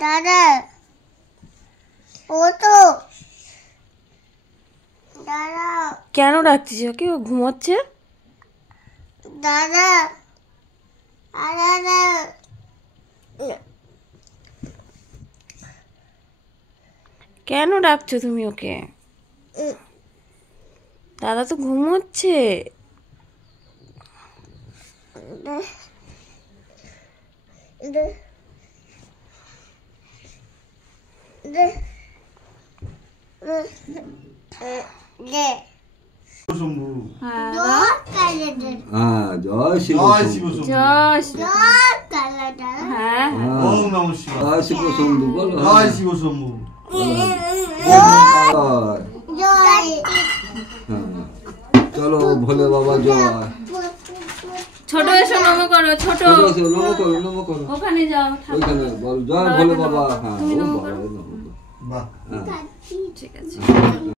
দাদা ও তো দাদা কেন ডাকছিস ওকে? ও ঘুমোচ্ছে। দাদা দাদা কেন ডাকছো তুমি ওকে? দাদা তো ঘুমোচ্ছে। জয় শিব জয় শিব শম্ভু বলো। জয় শিব শম্ভু। চলো ভোলে বাবা জয়। ছোট এসো নমো করো। ছোট নমো করো ওখানে যাও ওইখানে বল জয় ভোলে বাবা। হ্যাঁ তুমি নমো করো। বাহ ঠিক আছে।